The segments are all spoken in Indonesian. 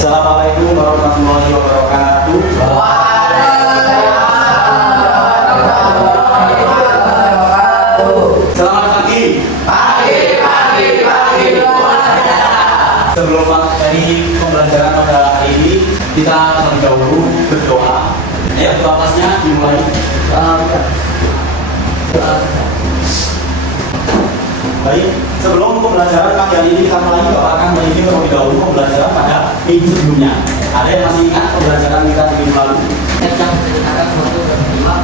Assalamualaikum warahmatullahi wabarakatuh. Selamat pagi. Sebelum dari pembelajaran pada hari ini, kita terlebih dahulu berdoa. Ya, doa kelasnya dimulai. Baik, sebelum pembelajaran pagi hari ini kita mulai, Bapak akan mereview terlebih dahulu pembelajaran pada minggu sebelumnya. Ada yang masih ingat pembelajaran kita minggu lalu? Teks yang menceritakan suatu peristiwa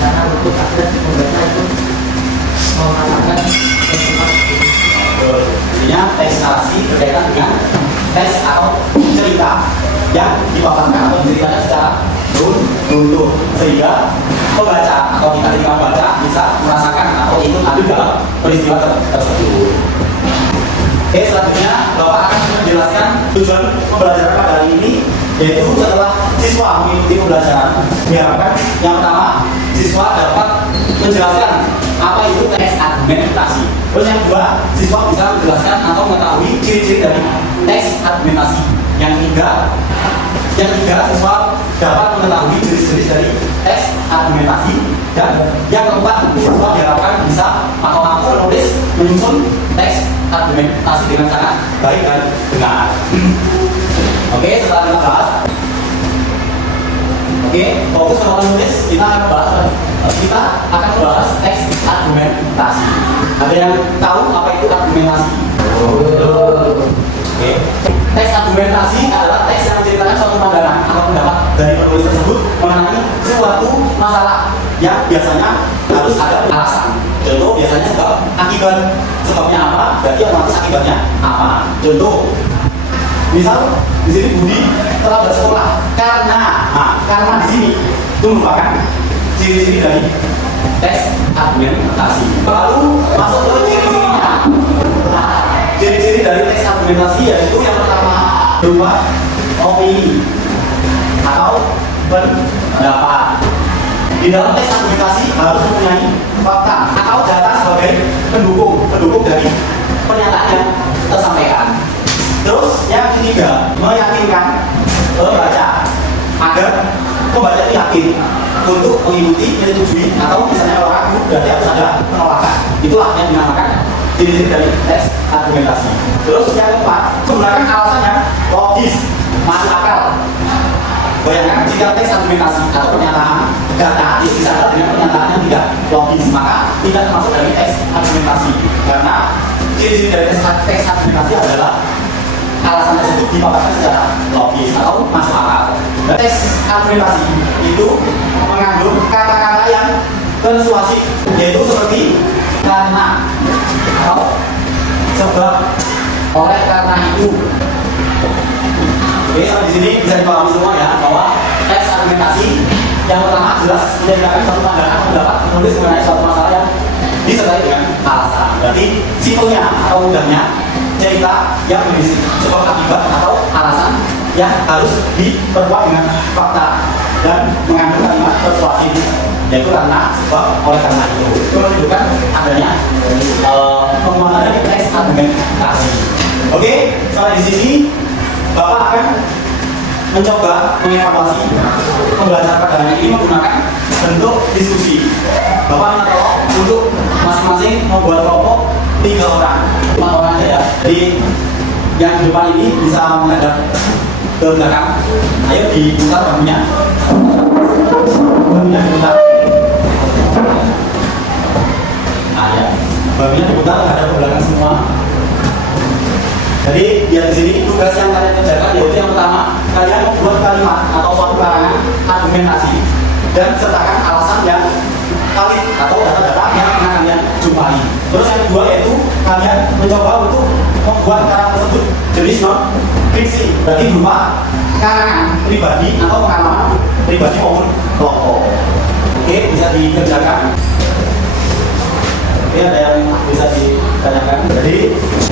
karena bentuk akses pembaca itu mengatakan tempat. Artinya teks narasi berkaitan dengan teks atau cerita yang dipaparkan atau diceritakan secara runtuh sehingga pembaca atau kita ketika membaca bisa merasakan atau ikut andil dalam peristiwa tersebut. Oke, selanjutnya Bapak akan menjelaskan tujuan pembelajaran pada hari ini, yaitu setelah siswa mengikuti pembelajaran diharapkan yang pertama siswa dapat menjelaskan apa itu teks argumentasi. Terus yang kedua, siswa bisa menjelaskan atau mengetahui ciri-ciri dari teks argumentasi. Yang ketiga, siswa dapat mengetahui ciri-ciri dari teks argumentasi. Dan yang keempat, siswa diharapkan bisa atau mampu menulis menyusun teks argumentasi dengan sangat baik dan benar. Oke, setelah kita bahas, fokus ke menulis, kita akan membahas teks argumentasi. Ada yang tahu apa itu argumentasi? Teks argumentasi adalah teks yang menceritakan suatu pandangan atau pendapat dari penulis tersebut mengenai suatu masalah yang biasanya harus ada alasan. Contoh biasanya sebab akibat, sebabnya apa? Berarti otomatis akibatnya apa? Contoh, misal di sini Budi telah bersekolah karena di sini itu merupakan ciri-ciri dari teks argumentasi. Lalu masuk ke ciri-cirinya. Ciri-ciri dari teks argumentasi yaitu yang pertama berupa opini atau pendapat. Di dalam teks argumentasi harus mempunyai fakta atau data sebagai pendukung dari pernyataan yang tersampaikan. Terus yang ketiga, meyakinkan pembaca agar pembaca itu yakin untuk mengikuti, menyetujui, atau misalnya kalau ragu berarti harus ada penolakan. Itulah yang dinamakan ciri-ciri dari teks argumentasi. Terus yang keempat, menggunakan alasan yang logis, masuk akal. Bayangkan jika teks argumentasi atau pernyataan data disandar dengan pernyataan yang tidak logis, maka tidak termasuk dari teks argumentasi. Karena ciri-ciri dari teks argumentasi adalah alasan tersebut dipaparkan secara logis atau masuk akal. Teks argumentasi itu mengandung kata-kata yang persuasif, yaitu seperti karena atau sebab, oleh karena itu. Oke, sampai di sini bisa dipahami semua ya bahwa teks argumentasi yang pertama jelas menceritakan suatu pandangan atau pendapat menulis mengenai suatu masalah yang disertai dengan alasan. Berarti simpelnya atau mudahnya cerita yang berisi sebab akibat atau alasan yang harus diperkuat dengan fakta dan mengandung kalimat persuasif, yaitu karena sebab, oleh karena itu menunjukkan adanya penguatan dari teks argumentasi. Oke, sampai di sini Bapak akan mencoba mengevaluasi pembelajaran pada hari ini menggunakan bentuk diskusi. Bapak minta tolong untuk masing-masing membuat kelompok 3 orang, 4 orang aja ya. Jadi yang di depan ini bisa menghadap ke belakang. Ayo diputar bambunya. Bambunya diputar. Nah ya, bambunya diputar menghadap ke belakang semua. Jadi di sini tugas yang kalian kerjakan yaitu yang pertama, kalian membuat kalimat atau suatu karangan argumentasi dan sertakan alasan yang valid atau data-data yang pernah kalian jumpai. Terus yang kedua yaitu kalian mencoba untuk membuat karangan tersebut jenis non fiksi, berarti berupa karangan pribadi atau pengalaman pribadi maupun kelompok. Oke, bisa dikerjakan. Oke, ada yang bisa ditanyakan. Jadi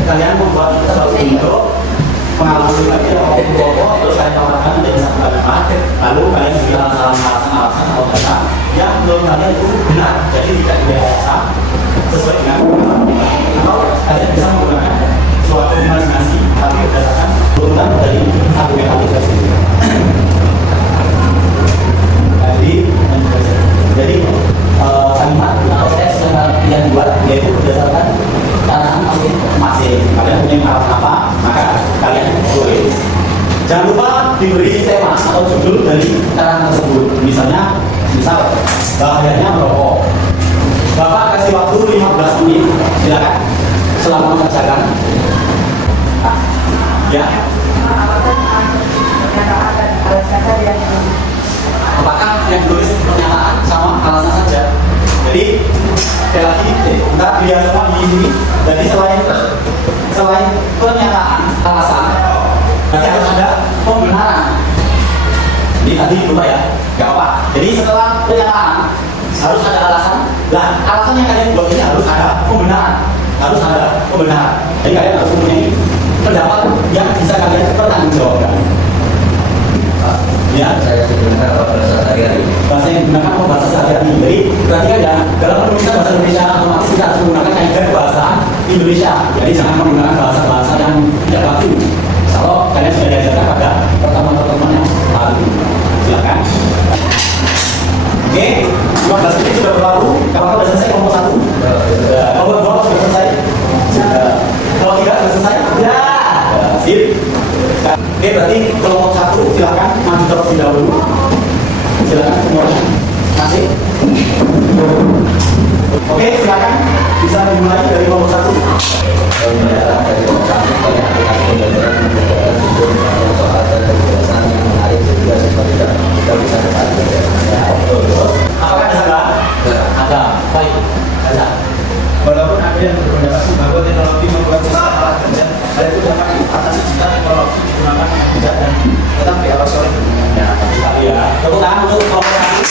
kalian membuat satu video pengalaman pribadi atau kelompok, terus kalian tambahkan menjadi satu kalimat. Lalu kalian beri alasan-alasan atau data yang menurut kalian itu benar, jadi tidak biasa sesuai dengan atau kalian bisa menggunakan suatu imajinasi tapi berdasarkan turunan dari argumentasi Jangan lupa diberi tema atau judul dari keterangan tersebut. Misal bahayanya merokok. Bapak kasih waktu 15 menit, silakan selama mengerjakan. Ya. Apakah yang tulis pernyataan sama alasan saja? Jadi sekali lagi, ntar dia semua di sini. Jadi selain pernyataan alasan, berarti harus ada pembenaran. Jadi tadi lupa ya, nggak apa. Jadi setelah pernyataan harus ada alasan. Nah, alasan yang kalian buat ini harus ada pembenaran. Jadi kalian harus mempunyai pendapat yang bisa kalian pertanggungjawabkan. Ya, Saya sebenarnya bahasa sehari-hari. bahasa yang digunakan apa bahasa sehari-hari. Jadi perhatikan ya, dalam penulisan bahasa Indonesia otomatis kita harus menggunakan kaidah bahasa Indonesia. Jadi jangan menggunakan bahasa-bahasa yang tidak baku. Kalau kalian sudah diajarkan pada pertemuan-pertemuan yang lalu, silakan. Oke, 15 menit sudah berlalu. Kalau sudah selesai kelompok 1, kelompok 2 sudah selesai. Kelompok 3 sudah selesai. Ya, sip. Oke, berarti kelompok 1 silakan maju terlebih dahulu. Silakan semuanya. Masih. Oke, silakan bisa dimulai dari kelompok 1. Pembelajaran dari orang banyak aplikasi pembelajaran membutuhkan sumber atau soal dan penjelasan yang menarik sehingga siswa tidak bisa cepat belajar. Ya, betul. Apakah ada salah? Ada. Baik. Ada. Walaupun ada yang berpendapat bahwa teknologi membuat sistem alat kerja, hal itu dapat diatasi jika teknologi digunakan dengan bijak dan tetap diawasi oleh dunia. Ya, sekali ya. Tepuk tangan untuk kelompok 1.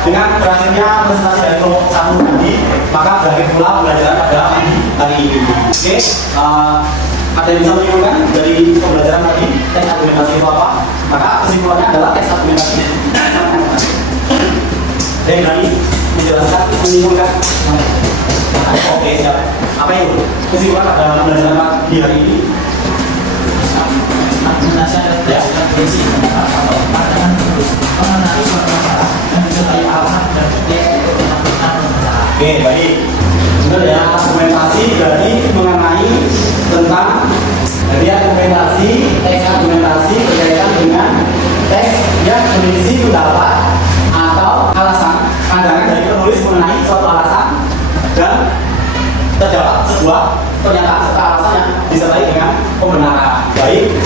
Dengan berakhirnya presentasi dari kelompok 1 tadi, maka berakhir pula pembelajaran pada pagi hari ini. Oke, ada yang bisa menyimpulkan dari pembelajaran tadi teks argumentasi itu apa? Maka kesimpulannya adalah teks argumentasi. Ada yang berani menjelaskan, menyimpulkan? Oke, siap. Apa itu? Kesimpulan pada pembelajaran pagi hari ini? Argumentasi adalah berdasarkan prinsip atau pandangan terus mengenai suatu masalah dan disertai alasan dan bukti untuk menampilkan masalah. Oke, baik. Benar ya, argumentasi berarti mengenai tentang teks argumentasi berkaitan dengan teks yang berisi pendapat atau alasan pandangan dari penulis mengenai suatu alasan dan terdapat sebuah pernyataan serta alasan yang disertai dengan pembenaran. Baik,